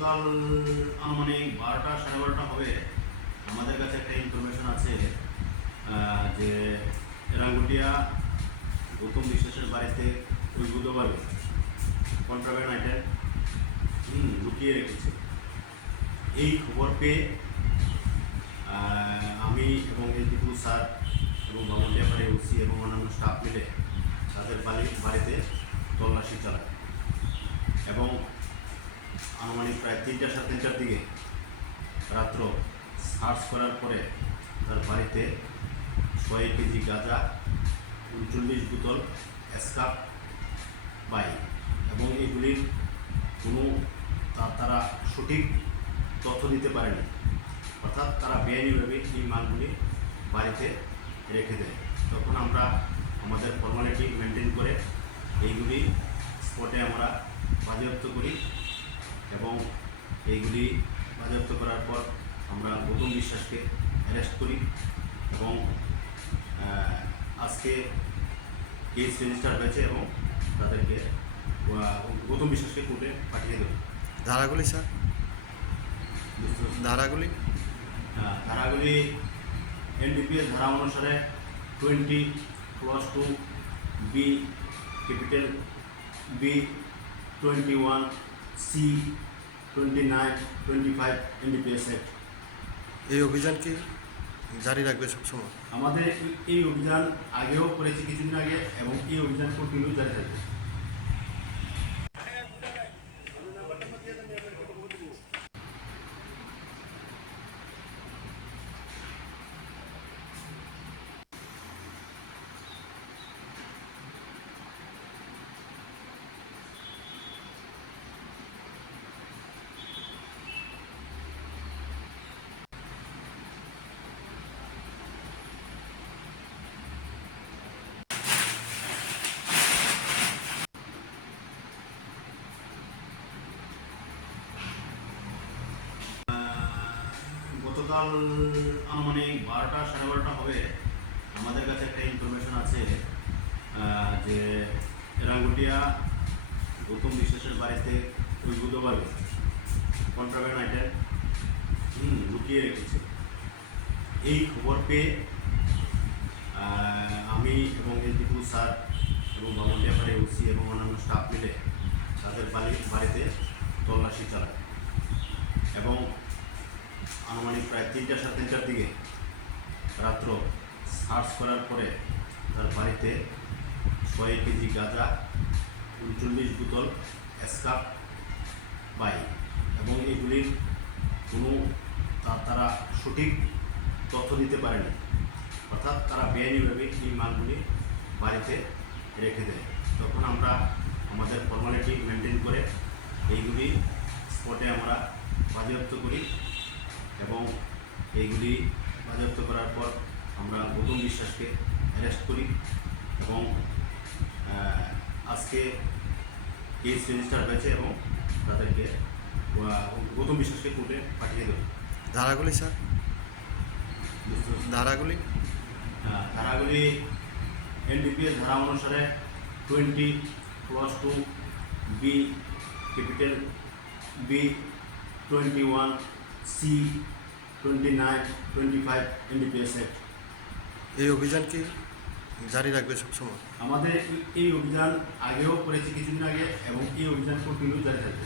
গতকাল আনুমানিক বারোটা, সাড়ে বারোটা হবে, আমাদের কাছে একটা ইনফরমেশন আছে যে রাঙ্গুটিয়া গৌতম বিশ্বাসের বাড়িতে উদ্ভূতভাবে কন্ট্রাব্যান্ড আইটেম লুকিয়ে রেখেছে। এই খবর পেয়ে আমি এবং এদিকু স্যার এবং বামুলিয়া পাড়ে ওসি এবং অন্যান্য স্টাফ মিলে তাদের বাড়ি বাড়িতে তল্লাশি চালায় এবং আনুমানিক প্রায় তিনটা সাড়ে তিনটার দিকে রাত্র সার্চ করার পরে তার বাড়িতে ছয় কেজি গাঁজা, উনচল্লিশ বোতল স্কাপ পাই এবং এগুলির কোনো তারা সঠিক তথ্য দিতে পারেনি। অর্থাৎ তারা বেআইনিভাবে এই মালগুলি বাড়িতে রেখে দেয়। তখন আমরা আমাদের ফর্মালিটি মেনটেন করে এইগুলি স্পটে আমরা বাজেয়াপ্ত করি। এবং এইগুলি বাজেয়াপ্ত করার পর আমরা গৌতম বিশ্বাসকে অ্যারেস্ট করি এবং আজকে কেস রেজিস্টার হয়েছে এবং তাদেরকে গৌতম বিশ্বাসকে কোর্টে পাঠিয়ে দেবো। ধারাগুলি স্যার? ধারাগুলি? আহ, ধারাগুলি এনডিপিএস ধারা অনুসারে twenty plus two B capital B twenty one C twenty nine twenty five act এই অভিযান কি জারি রাখবে সবসময়। আমাদের এই- অভিযান আগেও করেছি কিছুদিন আগে এবং এই অভিযান কন্টিনিউ জারি থাকবে। গতকাল আনুমানিক বারোটা সাড়ে বারোটা হবে। আমাদের কাছে একটা ইনফরমেশন আছে যে রাঙ্গুটিয়া গৌতম বিশ্বাসের বাড়িতে উদ্ভূতভাবে কন্ট্রাব্যান্ড আইটেম হুম, লুকিয়ে রেখেছে। এই খবর পেয়ে আমি এবং এদিকু স্যার এবং বামুলিয়া পাড়ে ওসি এবং অন্যান্য স্টাফ মিলে তাদের বাড়ি বাড়িতে তল্লাশি চালায়। এবং আনুমানিক প্রায় তিনটা সাড়ে তিনটার দিকে রাত্র সার্চ করার পরে তার বাড়িতে ছয় কেজি গাঁজা, উনচল্লিশ বোতল স্কাপ পাই এবং এগুলির কোনো তারা সঠিক তথ্য দিতে পারেনি। অর্থাৎ তারা বেআইনিভাবে এই মালগুলি বাড়িতে রেখে দেয়। তখন আমরা আমাদের ফর্মালিটি মেনটেন করে এইগুলি স্পটে আমরা বাজেয়াপ্ত করি। এবং এইগুলি বাজেয়াপ্ত করার পর আমরা গৌতম বিশ্বাসকে অ্যারেস্ট করি এবং আজকে কেস রেজিস্টার হয়েছে এবং তাদেরকে গৌতম বিশ্বাসকে কোর্টে পাঠিয়ে দেবো। ধারাগুলি স্যার? ধারাগুলি? আহ, ধারাগুলি এনডিপিএস ধারা অনুসারে twenty plus two B capital B twenty one C twenty nine twenty five NDPS act এই অভিযান কি জারি রাখবে সবসময় আমাদের এই- এই অভিযান আগেও করেছি কিছুদিন আগে এবং এই অভিযান কন্টিনিউ জারি থাকবে।